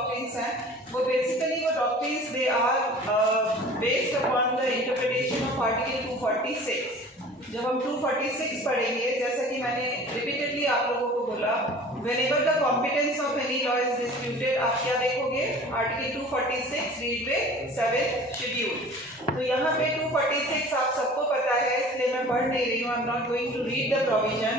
डॉक्ट्रिन्स हैं वो बेसिकली वो doctrines they are based upon the interpretation of article 246। जब हम 246 पढ़ेंगे, जैसा कि मैंने रिपीटेडली आप लोगों को बोला, whenever the competence of any law is disputed, आप क्या देखोगे? आर्टिकल 246 रीड में 7th शेड्यूल। तो यहाँ पे 246 आप सबको पता है, इसलिए मैं पढ़ नहीं रही हूँ। I am not going to read the provision.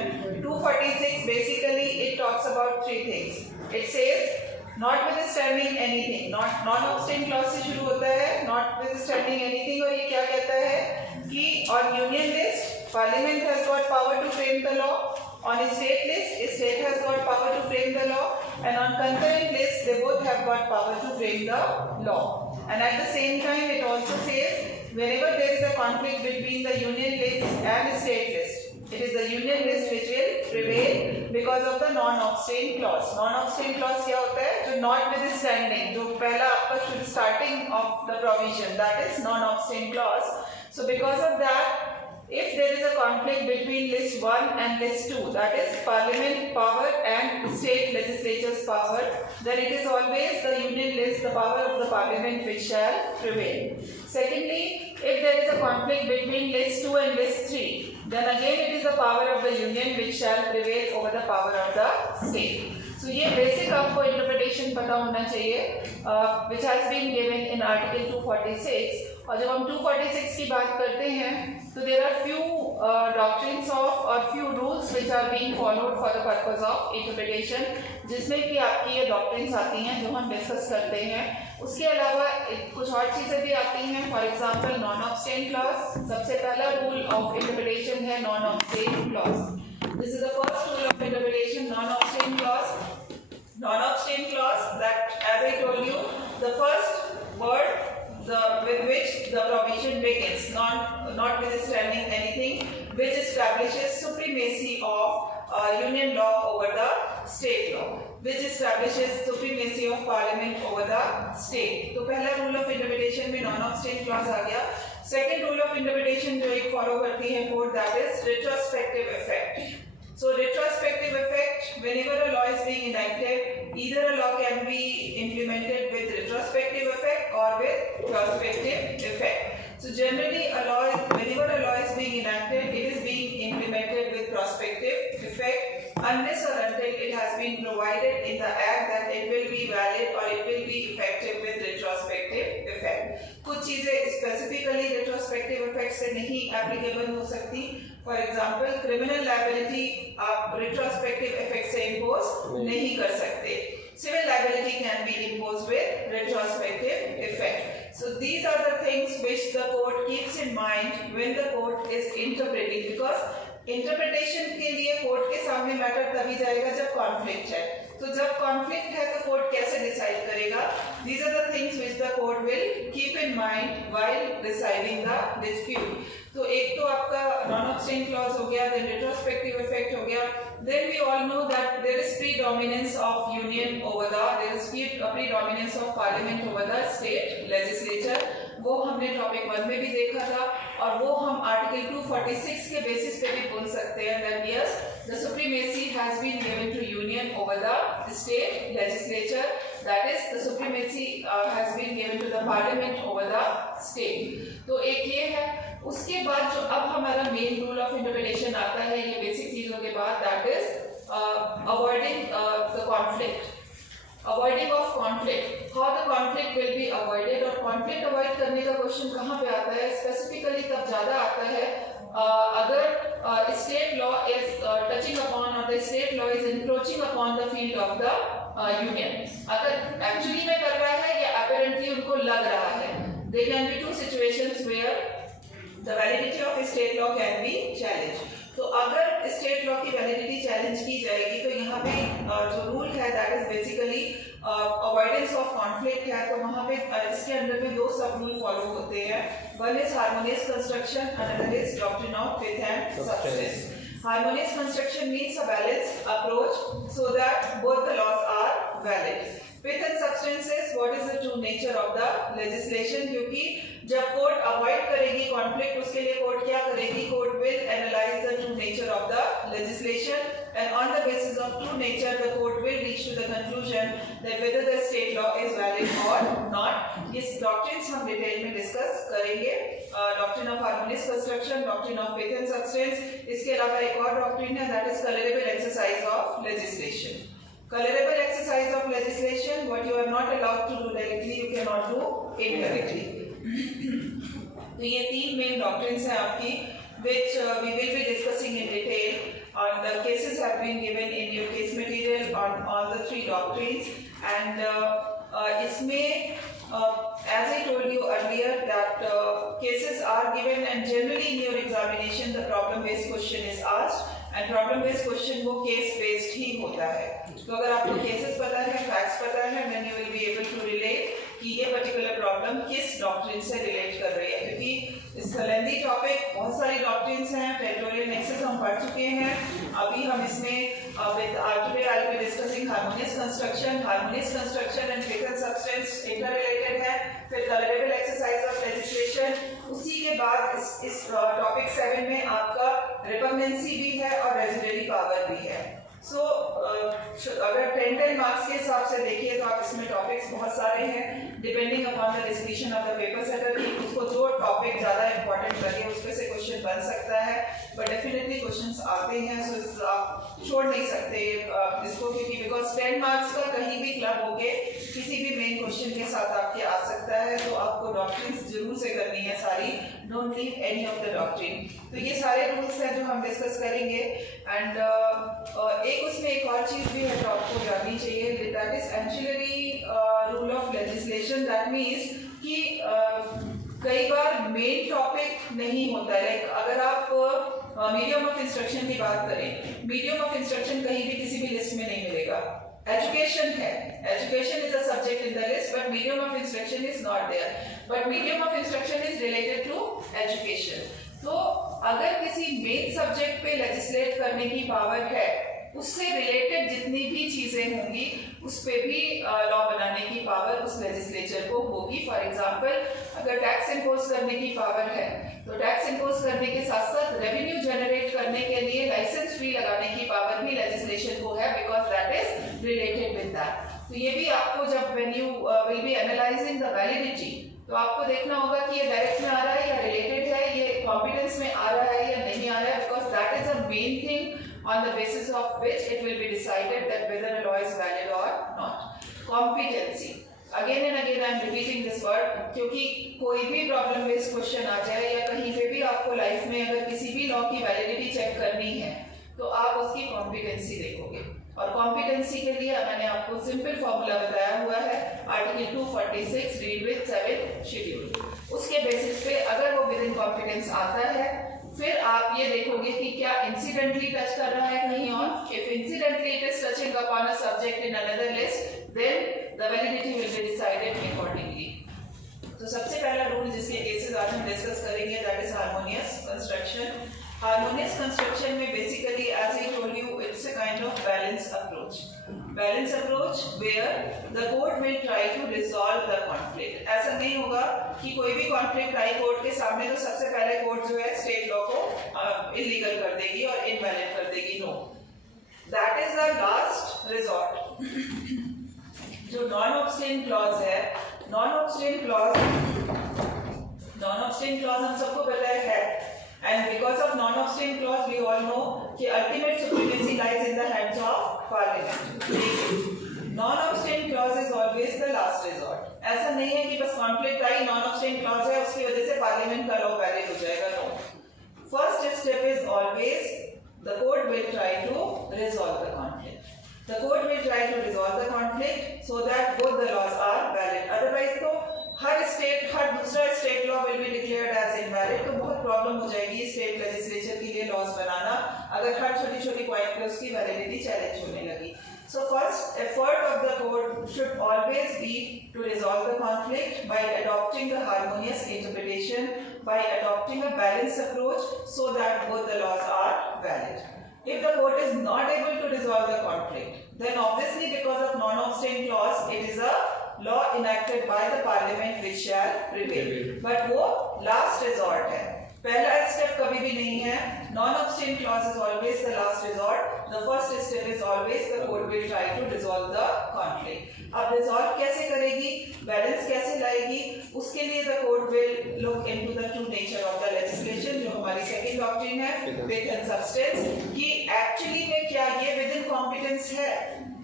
246 basically it talks about 3 things. It says notwithstanding anything, non obstante clause से शुरू होता है, नॉटविथस्टैंडिंग एनीथिंग, और ये क्या कहता है कि on union list parliament has got power to frame the law, on a state list state has got power to frame the law, and on concurrent list they both have got power to frame the law. And at the same time it also says whenever there is a conflict between the union list and state list, it is the union list which will prevail because of the non-obstain clause. Non-obstain clause क्या होता है? जो notwithstanding, जो पहला आपका starting of the provision, that is non-obstain clause. So because of that, if there is a conflict between list 1 and list 2, that is parliament power and state legislature's power, then it is always the union list, the power of the parliament, which shall prevail. Secondly, if there is a conflict between list 2 and list 3, then again it is the power of the union which shall prevail over the power of the state. So ये basic आपको interpretation पता होना चाहिए, which has been given in article 246. और जब हम 246 की बात करते हैं तो there are few doctrines of or few rules which are being followed for the purpose of interpretation, जिसमें कि आपकी ये doctrines आती हैं जो हम discuss करते हैं। उसके अलावा कुछ और चीज़ें भी आती हैं। For example non obstante clause, सबसे पहला रूल ऑफ इंटरप्रिटेशन है non obstante clause. This is the first rule of interpretation, non obstante clause. Non obstante clause that as I told you, the first word with which the provision begins, notwithstanding anything, which establishes supremacy of union law over the state law, which establishes supremacy of parliament over the state. तो पहला rule of interpretation में non obstante clause आ गया। Second rule of interpretation जो एक फॉलो करती है court, that is retrospective effect. So retrospective effect, whenever a law is being enacted, either a law can be implemented with retrospective effect or with prospective effect. So generally whenever a law is being enacted, it is being implemented with prospective effect unless or until it has been provided in the act that it will be valid or it will be effective with retrospective effect. कुछ चीजें specifically retrospective effect से नहीं applicable हो सकती। For example criminal liability आप retrospective effect से impose नहीं कर सकते। Civil liability can be impose with retrospective effect. So these are the things which the court keeps in mind when the court is interpreting, because interpretation के लिए कोर्ट के सामने मैटर तभी जाएगा जब कॉन्फ्लिक्ट है। तो जब कॉन्फ्लिक्ट है तो कोर्ट कैसे डिसाइड करेगा? These are the things which the court will keep in mind while deciding the dispute. तो एक तो आपका नॉन ऑब्स्टेन क्लॉज हो गया, देन रिट्रोस्पेक्टिव इफेक्ट हो गया, then we all know that there is predominance of union over the, there is predominance of parliament over the state legislature. वो हमने टॉपिक 1 में भी देखा था, और वो हम आर्टिकल 246 के बेसिस पे भी बोल सकते हैं that yes the supremacy has been given to union over the state legislature, that is the supremacy has been given to the parliament over the state. तो एक ये है। उसके बाद जो अब हमारा मेन रूल ऑफ इंटरप्रिटेशन आता है ये बेसिक चीजों के बाद, that is avoiding the conflict, avoiding of conflict, how the conflict will be avoided. और कॉन्फ्लिक्ट अवॉइड करने का क्वेश्चन कहाँ पे आता है? स्पेसिफिकली तब ज्यादा आता है अगर state law is touching upon और the state law is encroaching upon the field of the union. अगर एक्चुअली में कर रहा है या अपरेंटली उनको लग रहा है, there can be two situations where the validity of state law can be challenged. तो अगर स्टेट लॉ की वैलिडिटी चैलेंज की जाएगी तो यहाँ पे जो रूल है that is basically avoidance of conflict है। तो वहाँ पे इसके अंडर में 2 सब रूल फॉलो होते हैं। One is harmonious construction, another is doctrine of pith and substance. Harmonious construction means a balanced approach so that both the laws are valid. Pith and substance is what is the true nature of the legislation, क्योंकि जब court avoid करेगी कॉन्फ्लिक्ट, उसके लिए कोर्ट क्या करेगी? Court will analyse the true nature of the legislation and on the basis of true nature the court will reach to the conclusion that whether the state law is valid or not. ये doctrines हम डिटेल में डिस्कस करेंगे, doctrine of harmonious construction, doctrine of faith and substance. इसके अलावा एक और डॉक्ट्रिन है, that is colourable exercise of legislation. Colorable exercise of legislation, what you are not allowed to do directly, you cannot do indirectly. तो ये तीन main doctrines हैं आपकी, which we will be discussing in detail. On the cases have been given in your case material on all the three doctrines, and इसमें as I told you earlier that cases are given and generally in your examination the problem based question is asked. And problem based question वो case based ही होता है. तो अगर आपको केसेस पता है, facts पता है, then you will be able to relate कि ये पर्टिकुलर प्रॉब्लम किस डॉक्ट्रिन से रिलेट कर रही है. क्योंकि इस लेंथी टॉपिक, बहुत सारी डॉक्ट्रिन्स हैं. पेट्रोलियम नेक्सस हम पढ़ चुके हैं. अभी हम इसमें today I will be discussing harmonious construction. Harmonious construction and faith and substance inter related है. फिर कलरेबल एक्सरसाइज ऑफ लेजिस्लेशन. उसी के बाद इस टॉपिक 7 में आपका रिपग्नेंसी भी है और रेजिडरी पावर भी है. सो अगर 10 मार्क्स के हिसाब से देखिए तो आप इसमें टॉपिक्स बहुत सारे हैं, depending upon the description of the paper setter की उसको जो टॉपिक ज़्यादा इंपॉर्टेंट लगे उस पर से क्वेश्चन बन सकता है. बट डेफिनेटली क्वेश्चंस आते हैं, सो आप छोड़ नहीं सकते इसको, क्योंकि बिकॉज 10 मार्क्स का कहीं भी क्लब होके किसी भी मेन क्वेश्चन के साथ आपके आ सकता है. तो आपको डॉक्ट्रिन्स जरूर से करनी है सारी, don't leave any of the doctrine. तो ये सारे रूल्स हैं जो हम डिस्कस करेंगे. एंड एक उसमें एक और चीज़ भी है जो आपको जाननी चाहिए, that is ancillary rule of legislation. That means कि कई बार मेन टॉपिक नहीं होता है. लाइक अगर आप मीडियम ऑफ इंस्ट्रक्शन की बात करें, मीडियम ऑफ इंस्ट्रक्शन कहीं भी किसी भी लिस्ट में नहीं मिलेगा. एजुकेशन है, education is a subject in the list, but medium of instruction is not there. But medium of instruction is related to education. तो अगर किसी मेन सब्जेक्ट पे लेजिस्लेट करने की पावर है, उससे रिलेटेड जितनी भी चीजें होंगी उस पे भी लॉ बनाने की पावर उस लेजिस्लेचर को होगी. फॉर एग्जांपल, अगर टैक्स इम्पोज करने की पावर है तो टैक्स इम्पोज करने के साथ साथ रेवेन्यू जनरेट करने के लिए लाइसेंस फी लगाने की पावर भी लेजिस्लेशन को है, because that is related with that. तो ये भी आपको जब when you will B analysing the validity, तो आपको देखना होगा कि ये डायरेक्ट में आ रहा है या रिलेटेड है, ये कॉम्पिटेंस में आ रहा है या नहीं आ रहा है, because that is a main thing on the basis of which it will be decided that whether a law is valid or not. Competency. Again and again I am repeating this word, क्योंकि कोई भी problem based question आ जाए या कहीं पे भी आपको लाइफ में अगर किसी भी लॉ की वैलिडिटी चेक करनी है तो आप उसकी कॉम्पिटेंसी देखोगे. और कॉम्पिटेंसी के लिए मैंने आपको सिंपल फॉर्मूला बताया हुआ है, आर्टिकल 246 रीड विद 7 शेड्यूल. उसके बेसिस पे अगर वो विद इन कॉम्पिटेंस आता है, फिर आप ये देखोगे कि क्या इंसिडेंटली टच कर रहा है कहीं और. If incidentally it is touching upon a subject in another list, then the validity will be decided accordingly. तो सबसे पहला रूल जिसके केसेस आज हम डिस्कस करेंगे, that is harmonious construction. Harmonious construction में basically as I told you, it's a kind of balance approach. Balance approach where the court will try to resolve the conflict. ऐसा नहीं होगा कि कोई भी कॉन्फ्लिक्ट आई कोर्ट के सामने तो सबसे पहले कोर्ट जो है स्टेट लॉ को इलीगल कर देगी और इनवैलिड कर देगी. No, that is the last resort. जो नॉन ऑब्स्टेन क्लॉज है, नॉन ऑब्स्टेन क्लॉज हम सबको पता है. And because of non-obstant clause, we all know कि ultimate supremacy lies in the hands of Parliament. Non-obstant clause is always the last resort. ऐसा नहीं है कि बस conflict आई, non-obstant clause है, उसकी वजह से Parliament का law valid हो जाएगा. No. First step is always the court will try to resolve the conflict. The court will try to resolve the conflict so that both the laws are valid. Otherwise तो हर दूसरा state law will be declared as invalid. तो बहुत प्रॉब्लम हो जाएगी state legislature के लिए लॉज बनाना अगर हर छोटी छोटी पॉइंट पे उसकी वैलिडिटी चैलेंज होने लगी. So first effort of the court should always be to resolve the conflict by adopting the harmonious interpretation, by adopting a balance approach so that both the laws are valid. If the court is not able to resolve the conflict, then obviously because of non-obstant clause, it is a law enacted by the parliament which shall prevail. But वो last resort है, पहला स्टेप कभी भी नहीं है. Non obstante clause is always the last resort. The first step is always the court will try to dissolve the conflict. अब dissolve कैसे करेगी, बैलेंस कैसे लाएगी, उसके लिए the court will look into the true nature of the legislation, जो हमारी second doctrine है, विथ एंड सब्सटेंस, कि एक्चुअली में क्या ये विद इन कॉम्पिटेंस है.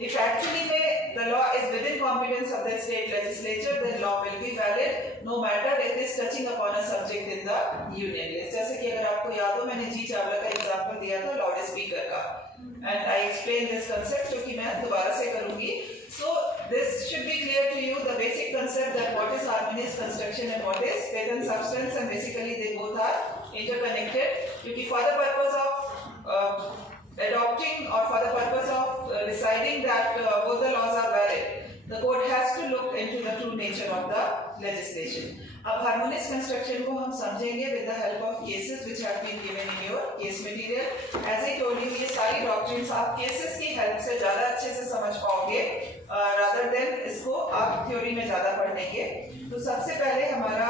If actually the law is within competence of the state legislature, then law will be valid, no matter it is touching upon a subject in the union list. जैसे कि अगर आपको याद हो, मैंने जी चावला का एग्जाम्पल दिया था लाउड स्पीकर का, and I explained this concept, जो कि मैं दोबारा से करूँगी. So this should be clear to you, the basic concept that what is harmonious construction and what is faith and substance, and basically they both are interconnected. क्योंकि for the purpose of adopting or for the purpose of deciding that both the laws are valid, the court has to look into the true nature of the legislation. अब harmonious construction को हम समझेंगे with the help of cases which have been given in your case material. As I told you, ये सारी doctrines आप cases की help से ज़्यादा अच्छे से समझ पाओगे rather than इसको आप theory में ज़्यादा पढ़ लेंगे. तो सबसे पहले हमारा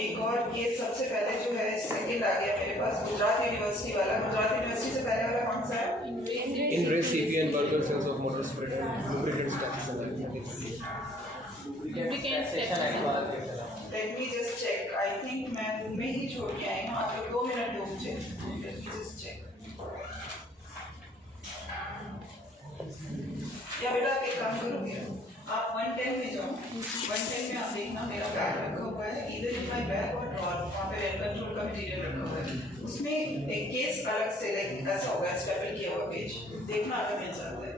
एक और केस सबसे पहले जो है सेकंड आ गया मेरे पास, गुजरात यूनिवर्सिटी वाला. गुजरात यूनिवर्सिटी से पहले वाला कौन सा है? In re CP and Berar sales of motor spirit lubricants tax. Let me just check. I think मैं रूम में ही छोड़ के आई हूँ. आप लोग 2 मिनट दो मुझे. Let me just check. या बेटा आप एक काम करोगे, आप 110 में जाओ. 110 में आप देखना मेरा बैग रखा हुआ है, इधर इन माय बैग और ड्रॉर, वहाँ पे रेड कंट्रोल का मटीरियल रखा हुआ है. उसमें एक केस अलग से लाइक ऐसा होगा स्टेपल किया हुआ पेज, देखना अगर मिल जाता है.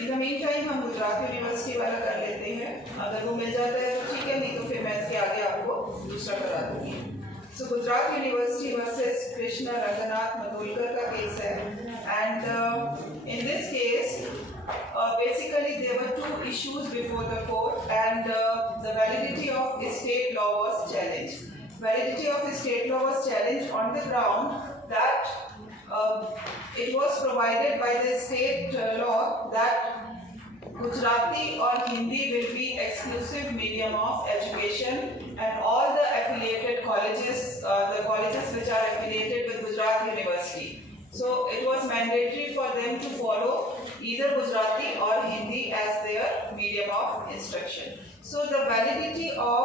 इन द मीन टाइम हम गुजरात यूनिवर्सिटी वाला कर लेते हैं. अगर वो मिल जाता है तो ठीक है, नहीं तो फिर मैं इसके आगे आपको दूसरा करा दूंगी. So Gujarat University versus Krishna Ranganath Madhulkar का केस है, and in this case basically there were 2 issues before the court, and the validity of state law was challenged. Validity of state law was challenged on the ground that it was provided by the state law that Gujarati or Hindi will be exclusive medium of education, and all the affiliated colleges, the colleges which are affiliated with Gujarat University, so it was mandatory for them to follow either Gujarati or Hindi as their medium of instruction. So the validity of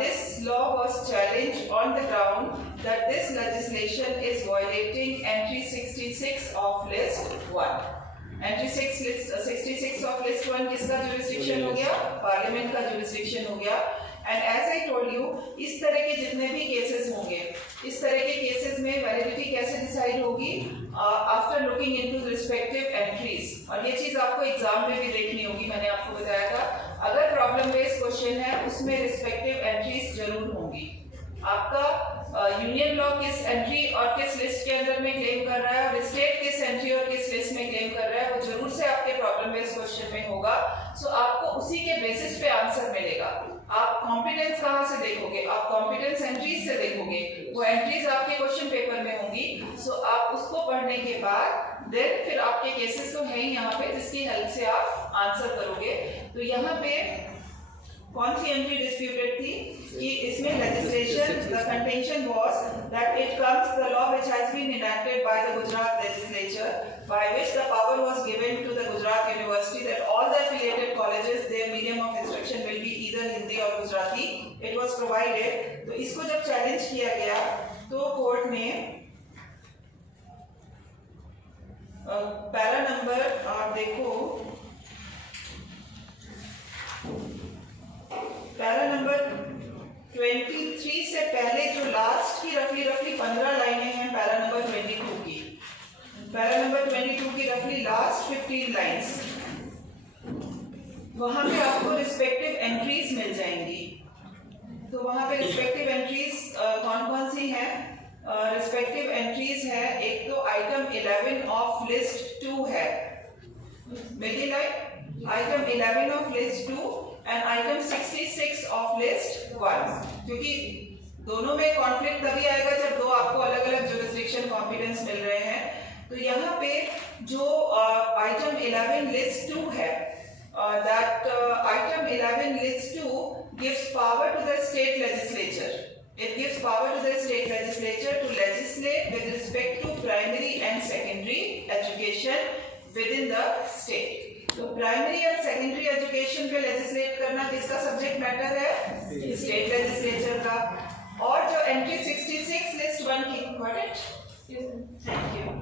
this law was challenged on the ground that this legislation is violating entry 66 of list 1. एंट्री 66 of list 1 किसका जुरिस्डिक्शन हो गया? पार्लियामेंट का jurisdiction हो गया. And as I told you, इस तरह के जितने भी केसेस होंगे, इस तरह के केसेस में वैलिडिटी कैसे डिसाइड होगी? After looking into respective entries. और ये चीज आपको एग्जाम में भी देखनी होगी, मैंने आपको बताया था. अगर प्रॉब्लम बेस्ड क्वेश्चन है उसमें रिस्पेक्टिव एंट्रीज जरूर होंगी. आपका यूनियन लॉ किस एंट्री और किस लिस्ट के अंदर में क्लेम कर रहा है, और स्टेट किस एंट्री और किस लिस्ट में क्लेम कर रहा है, वो जरूर से आपके प्रॉब्लम बेस्ड क्वेश्चन में होगा. सो आपको उसी के बेसिस पे आंसर मिलेगा. आप कॉम्पिटेंस कहाँ से देखोगे? आप कॉम्पिटेंस एंट्रीज से देखोगे. वो एंट्रीज आपके क्वेश्चन पेपर में होंगी. सो आप उसको पढ़ने के बाद देन फिर आपके केसेस तो है ही यहाँ पे, जिसकी हेल्प से आप आंसर करोगे. तो यहाँ पे कौन सी एंट्री डिस्प्यूटेड थी कि इसमें legislation, the contention was that it comes the law which has been enacted by the Gujarat legislature, by which the power was given to the Gujarat University that all the affiliated colleges, their medium of instruction will be either Hindi or Gujarati. It was provided. तो इसको जब चैलेंज किया गया तो कोर्ट ने para number आप देखो, para number 23 से पहले जो लास्ट की रफली 15 लाइनें हैं पैरा नंबर 22 की, पैरा नंबर 22 की रफली लास्ट 15 लाइन्स, वहां पे आपको रिस्पेक्टिव एंट्रीज मिल जाएंगी. तो वहां पे रिस्पेक्टिव एंट्रीज कौन कौन सी हैं? रिस्पेक्टिव एंट्रीज है, एक तो आइटम 11 ऑफ लिस्ट 2 है. Middle line item 11 of list 2 and item 66 of list 1, क्योंकि दोनों में कॉन्फ्लिक्ट तभी आएगा जब दो आपको अलग अलग जुरिस्डिक्शन कॉम्पिटेंस मिल रहे हैं। तो यहाँ पे जो आइटम 11 लिस्ट 2 है, that item 11 list 2 gives power to the state legislature. It gives power to the state legislature to legislate with respect to primary and secondary education within the state. तो प्राइमरी और सेकेंडरी एजुकेशन पे लेजिस्लेट करना किसका सब्जेक्ट मैटर है? State legislature का। और जो एंट्री 66 लिस्ट 1 की, गॉट इट? Thank you.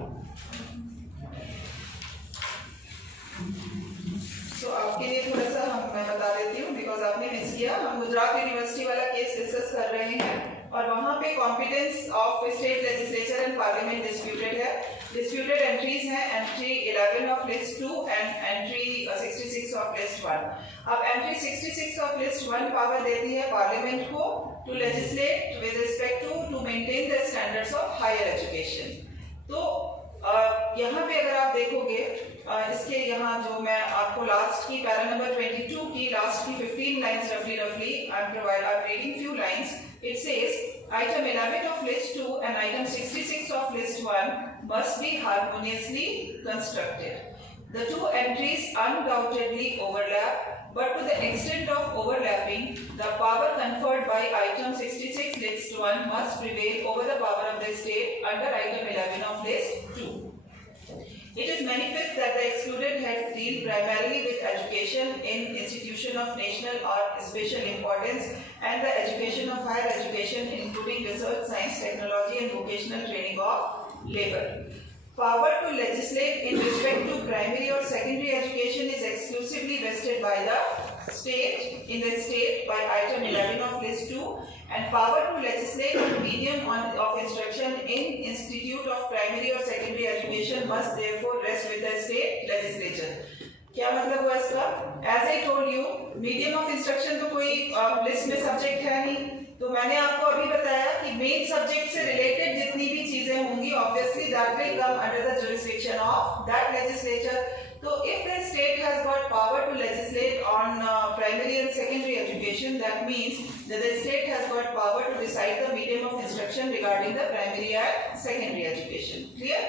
तो आपके लिए थोड़ा सा मैं बता देती हूँ, बिकॉज आपने मिस किया। हम गुजरात यूनिवर्सिटी वाला केस डिस्कस कर रहे हैं और वहाँ पे competence of state legislature and parliament disputed है। डिस्प्यूटेड एंट्रीज हैं एंट्री 11 of list 2 and entry 66 of list 1। अब एंट्री 66 ऑफ लिस्ट 1 पावर देती है पार्लियामेंट को to legislate with respect to maintain the standards of higher education. तो यहाँ पे अगर आप देखोगे इसके यहाँ जो मैं आपको लास्ट की पैरा नंबर 22 की लास्ट की 15 लाइंस रफली I'm reading few lines. It says item 11 of list 2 and item 66 of list 1 must be harmoniously constructed. The two entries undoubtedly overlap, but to the extent of overlapping, the power conferred by item 66 list 1 must prevail over the power of the state under item 11 of list 2. It is manifest that the excluded heads deal primarily with education in institution of national or special importance and the education of higher education, including research, science, technology, and vocational training of labor. Power to legislate in respect to primary or secondary education is exclusively vested by the state by item 11 of list 2, and power to legislate on medium of instruction in institute of primary or secondary education must therefore rest with the state legislature. क्या मतलब हुआ इसका? As I told you, medium of instruction तो कोई लिस्ट में सब्जेक्ट है नहीं, तो मैंने आपको अभी बताया कि मेन सब्जेक्ट से रिलेटेड जितनी भी चीजें होंगी obviously that will come under the jurisdiction of that legislature. तो if the state has got power to legislate on primary and secondary education, that means that the state has got power to decide the medium of instruction regarding the primary and secondary education. Clear?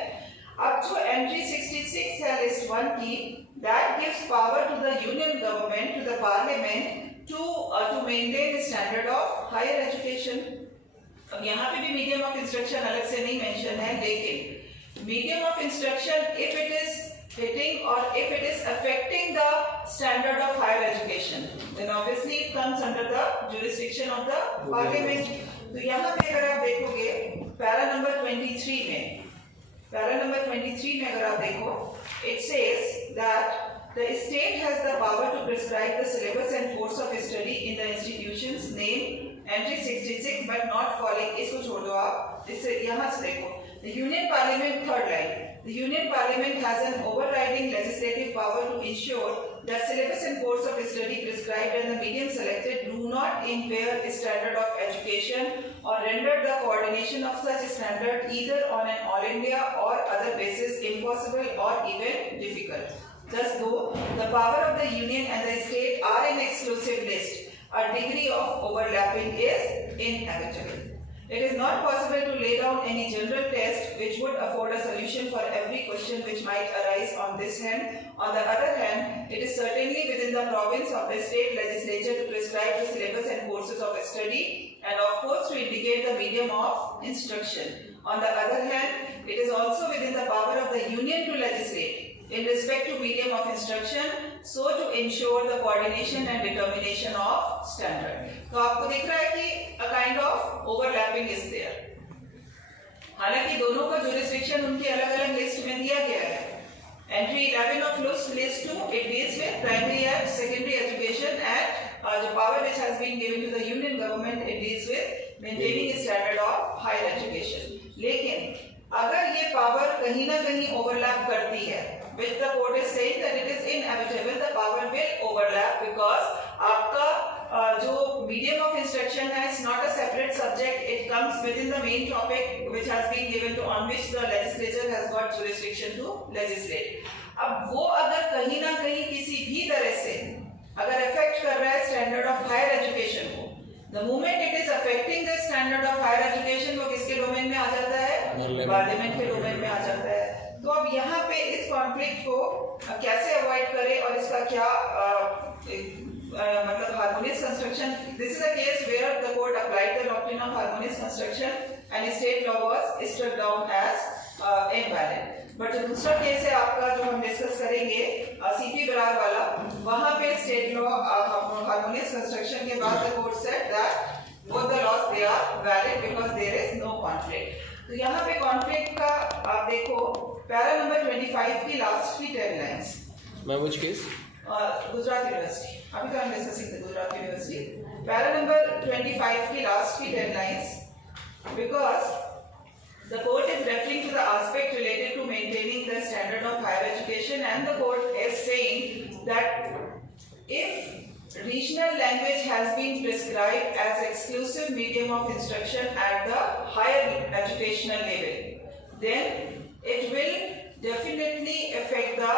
अब जो एंट्री 66 है लिस्ट 1 की, that gives power to the union government, to the parliament to maintain the standard of higher education. अब यहाँ पे भी medium of instruction अलग से नहीं mention है, लेकिन medium of instruction if it is hitting or if it is affecting the standard of higher education, then obviously it comes under the jurisdiction of the parliament. तो यहाँ पे अगर आप देखोगे पैरा नंबर 23 में अगर आप देखो, it says that the state has the power to prescribe the syllabus and course of study in the institutions named entry 66 but not falling, इसको छोड़ दो आप, इससे यहाँ से देखो the union parliament, third line, the union parliament has an overriding legislative power to ensure that syllabus and course of study prescribed and the medium selected do not impair standard of education or render the coordination of such standard either on an all India or other basis impossible or even difficult. Thus, though the power of the union and the state are an exclusive list, a degree of overlapping is inevitable. It is not possible to lay down any general test which would afford a solution for every question which might arise on this hand. On the other hand, it is certainly within the province of the state legislature to prescribe the syllabus and courses of study and of course to indicate the medium of instruction. On the other hand, it is also within the power of the union to legislate in respect to medium of instruction, so to ensure the coordination and determination of standard. तो आपको दिख रहा है कि a kind of overlapping is there. हालांकि दोनों का jurisdiction उनकी अलग-अलग लिस्ट में दिया गया है. Entry 11 of list 2, it deals with primary and secondary education, and the power which has been given to the union government, it deals with maintaining a standard of higher education. लेकिन अगर ये power कहीं ना कहीं overlap करती है, which the court is saying that it is inevitable, the power will overlap because आपका जो medium of instruction है, it's not a separate subject, it comes within the main topic which has been given to on which the legislature has got jurisdiction to legislate. अब वो अगर कहीं ना कहीं कॉन्फ्लिक्ट को कैसे अवॉइड करें और इसका क्या मतलब harmonious construction. This is a case where the court applied the doctrine of harmonious construction and state law was struck down as invalid. But जो दूसरा केस है आपका जो हम डिस्कस करेंगे सीपी बरार वाला, वहां पे स्टेट लॉ हार्मोनियस कंस्ट्रक्शन के बाद the court said that both the laws they are valid because there is no conflict. तो यहाँ पे कॉन्फ्लिक्ट का आप देखो पैरा नंबर 25 की लास्ट की 10 lines. Ma'am, which case? Gujarat यूनिवर्सिटी. अभी तो हम discussing the Gujarat university. Para number 25 की लास्ट की 10 lines. Because the court is referring to the aspect related to maintaining the standard of higher education, and the court is saying that if regional language has been prescribed as exclusive medium of instruction at the higher educational level, then it will definitely affect the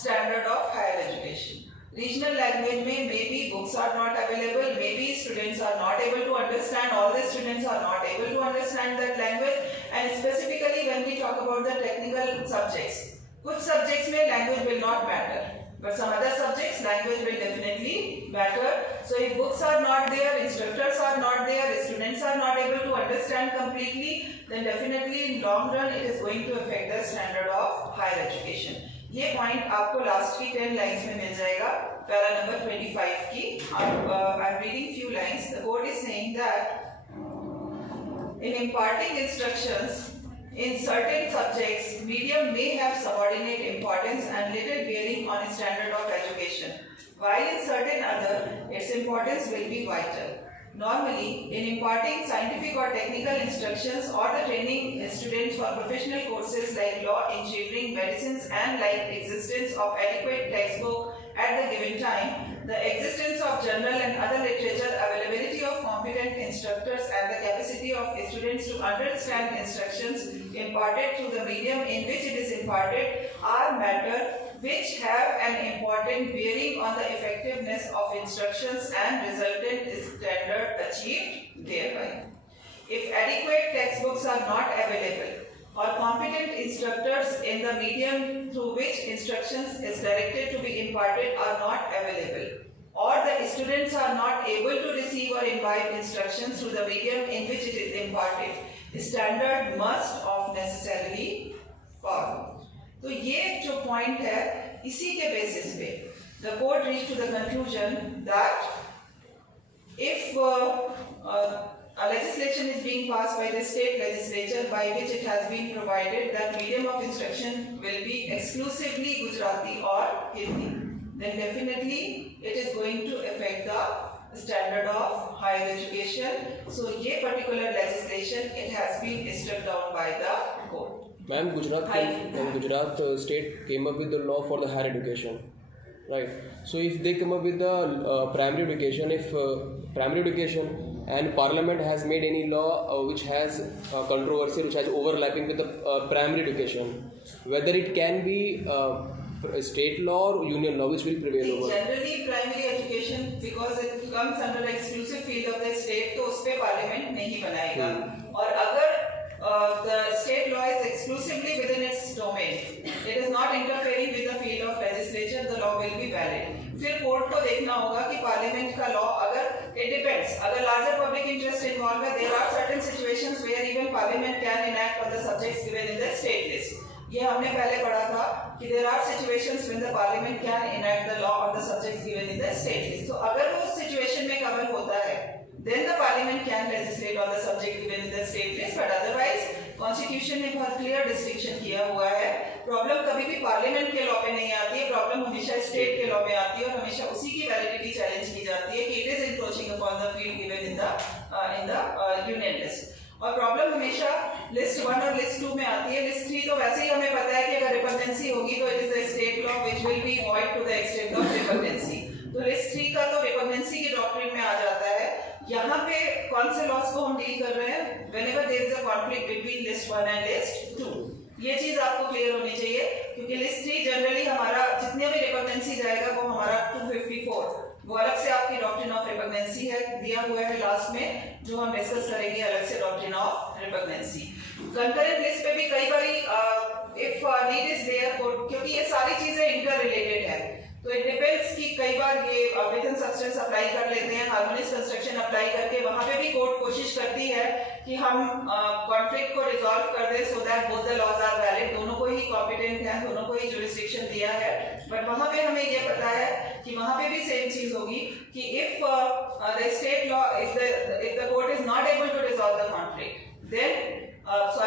standard of higher education. Regional language में maybe books are not available, maybe students are not able to understand, all the students are not able to understand that language, and specifically when we talk about the technical subjects, कुछ subjects में language will not matter. But some other subjects, language will definitely matter. So if books are not there, instructors are not there, students are not able to understand completely, then definitely in long run it is going to affect the standard of higher education. ये point आपको last की 10 lines में मिल जाएगा, para number 25 की. I'm reading few lines. The court is saying that in imparting instructions in certain subjects, medium may have subordinate importance and little bearing on standard of education, while in certain other, its importance will be vital. Normally, in imparting scientific or technical instructions or the training students for professional courses like law, engineering, medicines, and like existence of adequate textbook at the given time, the existence of journal and other literature, availability of competent instructors, and the capacity of students to understand instructions imparted through the medium in which it is imparted are matters which have an important bearing on the effectiveness of instructions and resultant standard achieved thereby. If adequate textbooks are not available, or competent instructors in the medium through which instructions is directed to be imparted are not available, or the students are not able to receive or imbibe instructions through the medium in which it is imparted, standard must of necessarily follow. तो ये जो point है, इसी के basis पे the court reached to the conclusion that if a legislation is being passed by the state legislature by which it has been provided that medium of instruction will be exclusively Gujarati or Hindi, then definitely it is going to affect the standard of higher education. So, ये particular legislation it has been struck down by the court. Ma'am, Gujarat state came up with the law for the higher education, right? So if they come up with the primary education, if primary education and Parliament has made any law which has controversy, which has overlapping with the primary education, whether it can be state law or union law, which will prevail over? Generally, primary education, because it comes under the exclusive field of the state, तो उस पे Parliament नहीं बनाएगा. और अगर the state law is exclusively within its domain, it is not interfering with the field of legislature, the law will be valid. फिर कोर्ट को देखना होगा कि पार्लियामेंट का लॉ अगर it depends, अगर larger public interest involved है, there are certain situations where even parliament can enact on the subjects given in the state list. ये हमने पहले पढ़ा था कि there are situations when the parliament can enact the law on the subjects given in the state list. तो अगर वो उस situation में cover होता है, then the parliament can legislate on the subject given in the state list, but otherwise constitution ने बहुत clear distinction किया हुआ है. प्रॉब्लम कभी भी पार्लियामेंट के लॉ पे नहीं आती है, प्रॉब्लम हमेशा स्टेट के लॉ में आती है और हमेशा उसी की वैलिडिटी चैलेंज की जाती है कि it is encroaching upon the field given in the union list. और प्रॉब्लम हमेशा लिस्ट 1 और लिस्ट 2 में आती है. लिस्ट 3 तो वैसे ही हमें पता है कि अगर रिपंडेंसी होगी तो it is the state law which will be void to the extent of repugnancy. तो लिस्ट 3 का तो रिपंडेंसी की डॉक्ट्रिन में आ जाता है. यहाँ पे कौन से लॉस को हम डील कर रहे हैं? Whenever there is a conflict between list 1 and list 2. ये चीज आपको क्लियर होनी चाहिए क्योंकि लिस्ट 3 जनरली हमारा जितने भी रिपंडेंसी जाएगा वो हमारा 254 वो अलग से आपकी डॉक्ट्रिन ऑफ रिपंडेंसी है, दिया हुआ है लास्ट में, जो हम डिस्कस करेंगे अलग से doctrine of repugnancy. Concurrent list पे भी कई बारी if need is there court, क्योंकि ये सारी चीजें इंटर रिलेटेड है, तो इट डिपेंड्स कि कई बार ये वेतन सब्सटेंस अप्लाई कर लेते हैं, हार्मोनियस कंस्ट्रक्शन अप्लाई करके वहां पे भी कोर्ट कोशिश करती है कि हम कॉन्फ्लिक्ट को रिजॉल्व कर दें, so that both the laws are valid, दोनों को ही कॉम्पिटेंट है, दोनों को ही जुरिस्डिक्शन दिया है। बट वहां पे हमें ये पता है कि वहां पे भी सेम चीज होगी कि if the state law, if the court is not able to resolve the conflict, then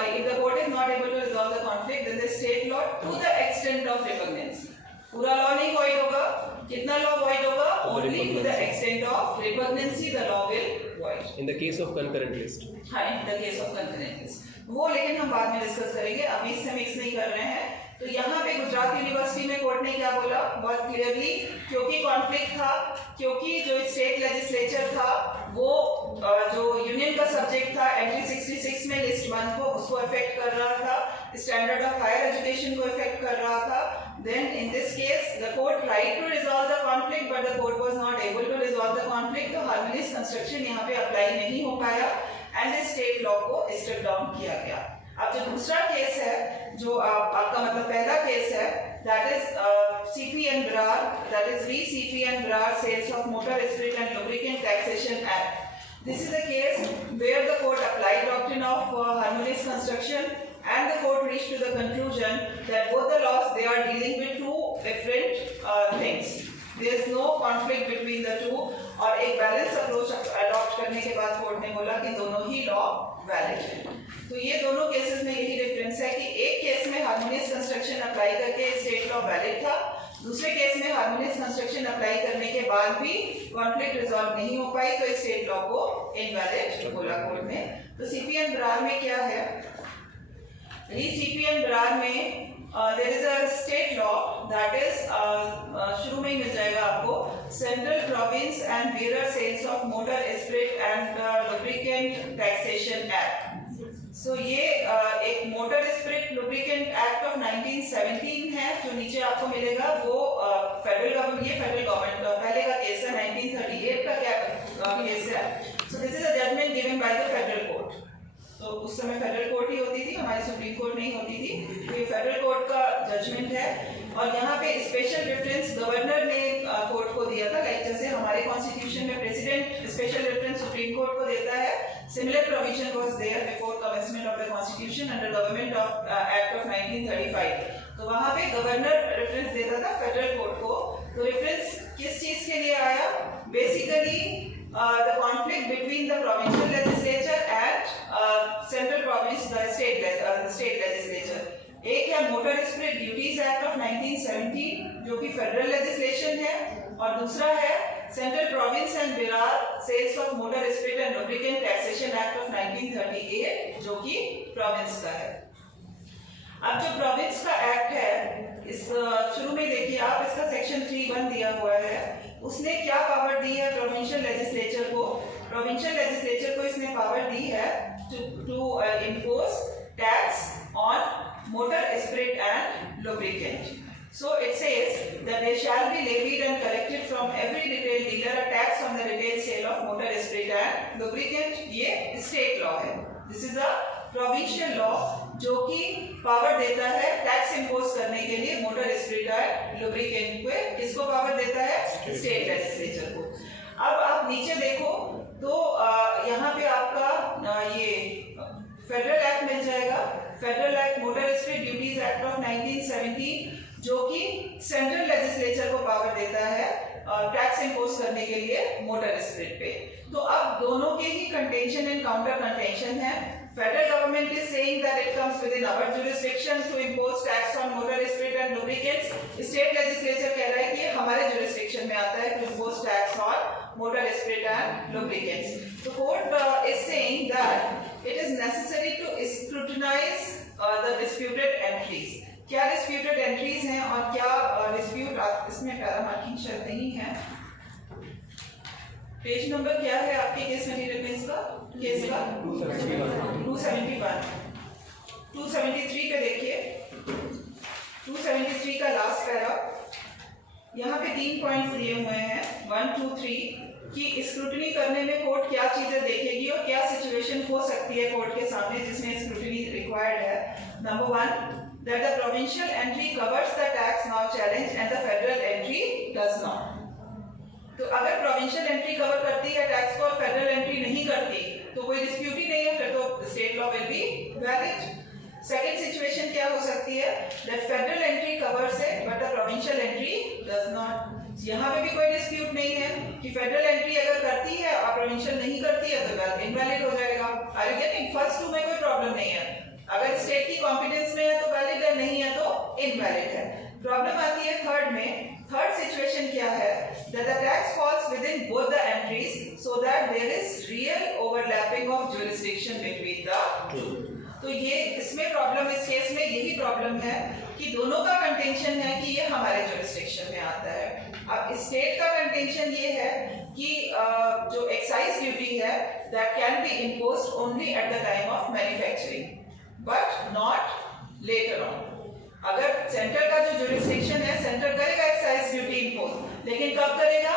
if the court is not able to resolve the conflict, then the state law to the extent of repugnancy, पूरा लॉ नहीं void होगा, कितना law void होगा, only to the extent of repugnancy the law will void. In the case of concurrent list. हाँ, in the case of concurrent list, वो लेकिन हम बाद में डिस्कस करेंगे, अभी इससे मिक्स नहीं कर रहे हैं। तो यहाँ पे गुजरात यूनिवर्सिटी में कोर्ट ने क्या बोला बहुत क्लियरली, क्योंकि कॉन्फ्लिक्ट था, क्योंकि जो स्टेट लेजिस्लेचर था वो जो यूनियन का सब्जेक्ट था एंट्री 66 में लिस्ट 1 को, उसको अफेक्ट कर रहा था, स्टैंडर्ड ऑफ हायर एजुकेशन को अफेक्ट कर रहा था, then in this case the court tried to resolve the conflict but the court was not able to resolve the conflict, तो harmonious construction यहाँ पे अप्लाई नहीं हो पाया and the state law को स्टेप डाउन किया गया। अब जो दूसरा केस है, जो आपका मतलब पहला केस है, that is CP and Brar, that is re CP and Brar Sales of Motor Spirit and Lubricant Taxation Act. This is a case where the court applied doctrine of harmonious construction and the court reached to the conclusion that both the laws, they are dealing with two different things. There is no conflict between the two, और एक balance approach adopt करने के बाद कोर्ट ने बोला कि दोनों ही law valid है। तो ये दोनों केसेस में यही डिफरेंस है कि एक केस में हार्मोनियस कंस्ट्रक्शन अप्लाई करके स्टेट लॉ वैलिड था, दूसरे केस में हार्मोनियस कंस्ट्रक्शन अप्लाई करने के बाद भी कॉन्फ्लिक्ट रिजॉल्व नहीं हो पाई, तो स्टेट लॉ को इनवैलिड बोला कोर्ट ने। तो सीपी एंड ब्रार में क्या है, CP and Brar में there is a state law that is शुरू में ही मिल जाएगा आपको, Central Province and Bearer Sales of Motor Spirit and Lubricant Taxation Act. So ये एक motor spirit lubricant act of 1917 है, जो नीचे आपको मिलेगा वो फेडरल गवर्नमेंट, ये फेडरल गवर्नमेंट का पहले का केस है, 1938 का क्या केस है। So this is a judgment given by the federal court. तो उस समय फेडरल कोर्ट ही होती थी, हमारी सुप्रीम कोर्ट नहीं होती थी, तो ये फेडरल कोर्ट का जजमेंट है। और यहाँ पे स्पेशल रेफरेंस गवर्नर ने कोर्ट को दिया था, लाइक जैसे हमारे कॉन्स्टिट्यूशन में president special reference supreme court को देता है, similar provision was there before commencement of the constitution under government of act of 1935। तो वहाँ पे गवर्नर रेफरेंस देता था फेडरल कोर्ट को। तो रेफरेंस किस चीज के लिए आया, basically the conflict between the provincial legislature and central province, the state legislature. एक है motor spirit duties act of 1917 जो कि फेडरल लेजिस्लेशन है, और दूसरा है central province and Berar sales of motor spirit and lubricant taxation act of 1938 जो कि प्रोविंस का है। अब जो प्रोविंस का एक्ट है, इस शुरू में देखिए आप, इसका सेक्शन 3(1) दिया हुआ है, उसने क्या पावर दी है प्रोविंशियल लेजिस्लेचर को, प्रोविंशियल लेजिस्लेचर को इसने पावर दी है to impose tax on motor spirit and lubricant. So it says that there shall be levied and collected from every retail dealer a tax on the retail sale of motor spirit and lubricant. ये state law है, this is a provincial law जो कि पावर देता है tax impose करने के लिए motor spirit and lubricant को। किसको पावर देता है, स्टेट लेजिस्लेचर को। अब आप नीचे देखो तो यहाँ पे आपका ये फेडरल एक्ट मिल जाएगा, federal act motor spirit duties act of 1970 जो कि सेंट्रल लेजिस्लेचर को पावर देता है टैक्स इंपोज करने के लिए मोटर स्पिरिट पे। तो अब दोनों के ही कंटेंशन एंड काउंटर कंटेंशन है। Federal government is saying that it comes within our jurisdiction to impose tax on motor spirit and lubricants. State legislature कह रहा है कि ये हमारे जुरिस्डिक्शन में आता है to impose tax on motor spirit and lubricants. तो court is saying that it is necessary to scrutinise the disputed entries. क्या डिस्प्यूटेड एंट्रीज हैं और क्या डिस्प्यूट, इसमें पैरा मार्किंग शायद नहीं है। पेज नंबर क्या है आपके केस मटेरियल में इसका, केस का 271। 273 पे देखिए, 273 का लास्ट पैरा, यहाँ पे 3 पॉइंट्स दिए हुए हैं 1, 2, 3 कि स्क्रूटनी करने में कोर्ट क्या चीजें देखेगी और क्या सिचुएशन हो सकती है कोर्ट के सामने जिसमें स्क्रूटनी रिक्वायर्ड है। नंबर 1, that the provincial entry covers the tax now challenged and the federal entry does not. तो अगर provincial entry cover करती है टैक्स को और federal entry नहीं करती तो कोई dispute ही नहीं है, फिर तो state law will be valid. Second situation क्या हो सकती है, that federal entry covers it but the provincial entry does not. यहाँ पे भी कोई dispute नहीं है कि federal entry अगर करती है और provincial नहीं करती है तो invalid हो जाएगा. Are you getting? First two में कोई problem नहीं है. अगर स्टेट की कॉम्पिटेंस में है तो वैलिड है, नहीं है तो इनवैलिड है. प्रॉब्लम आती है थर्ड में. थर्ड सिचुएशन क्या है, that the tax falls within both the entries so that there is real overlapping of jurisdiction between the two. तो ये इसमें प्रॉब्लम, इस केस में यही प्रॉब्लम है कि दोनों का कंटेंशन है कि ये हमारे जुरिस्डिक्शन में आता है. अब स्टेट का कंटेंशन ये है कि जो एक्साइज ड्यूटी है that can be imposed only at the time of manufacturing but not later on. अगर सेंटर का जो जुरिस्डिक्शन है, सेंटर करेगा एक्साइज ड्यूटी इंपोज, लेकिन कब करेगा?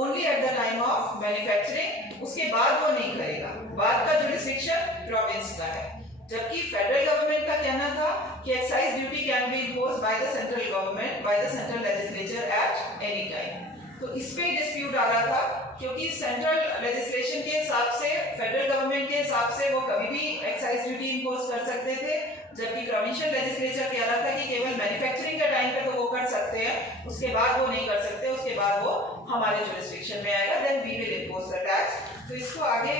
Only at the time of manufacturing, उसके बाद वो नहीं करेगा. बाद का जुरिस्डिक्शन प्रोविंस का है. जबकि फेडरल गवर्नमेंट का कहना था कि excise duty can be impose by the central government, by the central legislature at any time. तो इस पे डिस्प्यूट आ रहा था क्योंकि सेंट्रल लेजिस्लेशन के हिसाब से, फेडरल गवर्नमेंट के हिसाब से वो कभी भी एक्साइज ड्यूटी इम्पोज कर सकते थे, जबकि प्रोविंशियल लेजिस्लेचर कह रहा था कि केवल मैन्युफैक्चरिंग के टाइम पे तो वो कर सकते हैं, उसके बाद वो नहीं कर सकते, उसके बाद वो हमारे जुरिस्डिक्शन में आएगा, then we will impose the tax. तो इसको आगे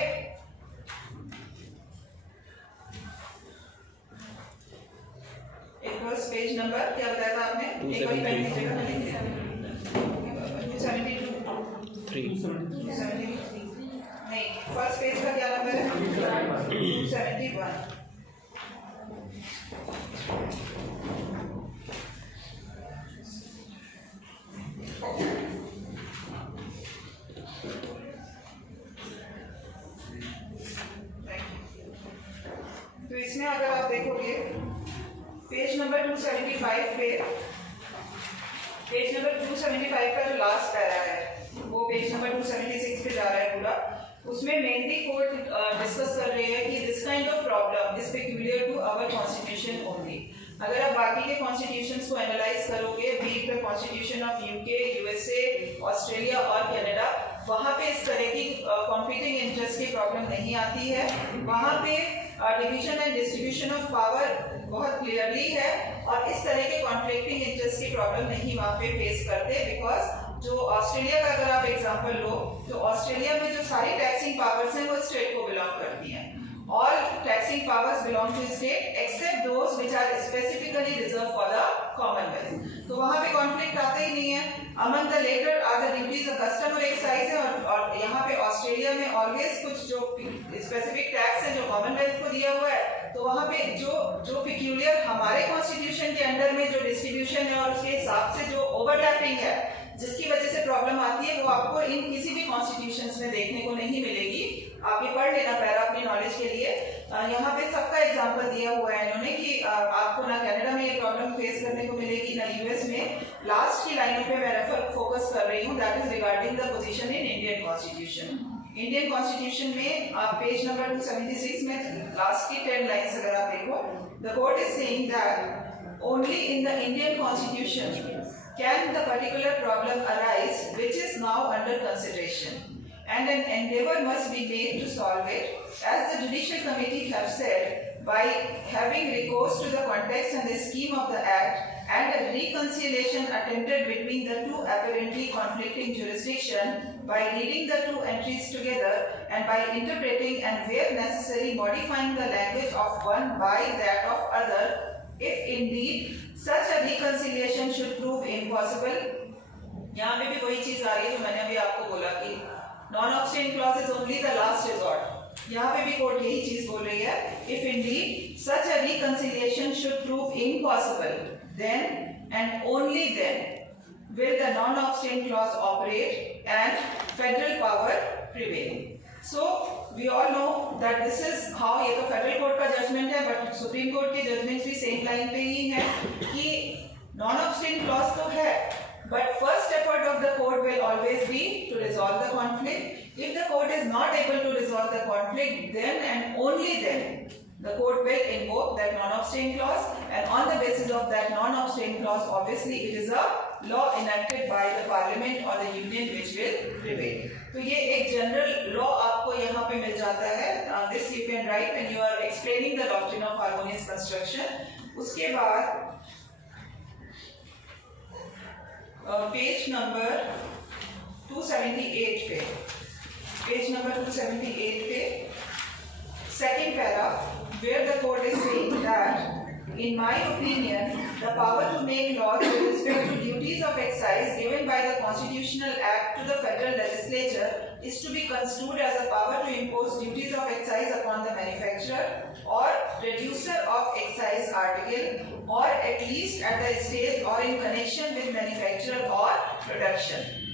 एक बस पेज नंबर क्या बताया था आपने? एक बार पेन की जगह लिख दिया. 272 नहीं, फर्स्ट पेज का क्या नंबर है? 271. तो इसमें अगर आप देखोगे पेज नंबर 275 पे, पेज नंबर 275 का जो लास्ट पैरा है वो पेज नंबर 276 पे जा रहा है पूरा. उसमें मेनली कोर्ट डिस्कस कर रही है कि this kind of problem is peculiar to our constitution only. अगर आप बाकी के कॉन्स्टिट्यूशंस को एनालाइज करोगे, be the constitution of UK, USA, Australia और कनाडा, वहाँ पे इस तरह की कॉम्पीटिंग इंटरेस्ट की प्रॉब्लम नहीं आती है. वहाँ पे division and distribution of power बहुत क्लियरली है और इस तरह के कॉन्फ्लिक्टिंग इंटरेस्ट की प्रॉब्लम नहीं वहाँ पे फेस करते. बिकॉज जो ऑस्ट्रेलिया का अगर आप एग्जांपल लो तो ऑस्ट्रेलिया में जो सारी टैक्सिंग पावर्स हैं वो स्टेट को बिलोंग करती हैं. All taxing powers belong to state except those which are specifically reserved for the Commonwealth. तो वहाँ पे कॉन्फ्लिक्ट आता ही नहीं है. Among the later are the duties of custom और एक्साइज है और यहाँ पे ऑस्ट्रेलिया में ऑलवेज कुछ जो स्पेसिफिक टैक्स है जो कॉमनवेल्थ को दिया हुआ है, तो वहाँ पे जो पिक्यूलियर हमारे कॉन्स्टिट्यूशन के अंडर में जो डिस्ट्रीब्यूशन है और उसके हिसाब से जो ओवरलैपिंग है जिसकी वजह से प्रॉब्लम आती है वो आपको इन किसी भी कॉन्स्टिट्यूशंस में देखने को नहीं मिलेगी. आप ये पढ़ लेना पैरा अपनी नॉलेज के लिए. यहाँ पे सबका एग्जांपल दिया हुआ है इन्होंने कि आपको ना कनाडा में ये प्रॉब्लम फेस करने को मिलेगी ना यूएस में. लास्ट की लाइन पे मैं रेफर फोकस कर रही हूँ, that is regarding the position in Indian constitution. Indian constitution में आप पेज नंबर 276 में लास्ट की 10 लाइन्स अगर आप देखो, the court is saying that only in the Indian constitution can the particular problem arise which is now under consideration, and an endeavor must be made to solve it, as the Judicial Committee have said, by having recourse to the context and the scheme of the Act and a reconciliation attempted between the two apparently conflicting jurisdictions by reading the two entries together and by interpreting and where necessary modifying the language of one by that of other, if indeed such a reconciliation should prove impossible. यहाँ पे भी वही चीज आ रही है जो मैंने अभी आपको बोला कि non obstante clause is only the last resort. यहाँ पे भी कोर्ट यही चीज बोल रही है, if indeed such a reconciliation should prove impossible, then and only then will the non-obstain clause operate and federal power prevail. So we all know that this is how, ये तो फेडरल कोर्ट का जजमेंट है but supreme court के जजमेंट भी same line पे ही है कि non obstante clause तो है but first effort of the court will always be to resolve the conflict. If the court is not able to resolve the conflict, then and only then the court will invoke that non-obstain clause, and on the basis of that non-obstain clause, obviously it is a law enacted by the parliament or the union which will prevail. तो ये एक general law आपको यहाँ पे मिल जाता है. This you can write when you are explaining the doctrine of harmonious construction. उसके बाद पेज नंबर 278 पे, पेज नंबर 278 पे second para, where the court is saying that, in my opinion, the power to make laws with respect to duties of excise given by the Constitutional Act to the federal legislature is to be construed as a power to impose duties of excise upon the manufacturer or reducer of excise article, or at least at the stage or in connection with manufacture or production.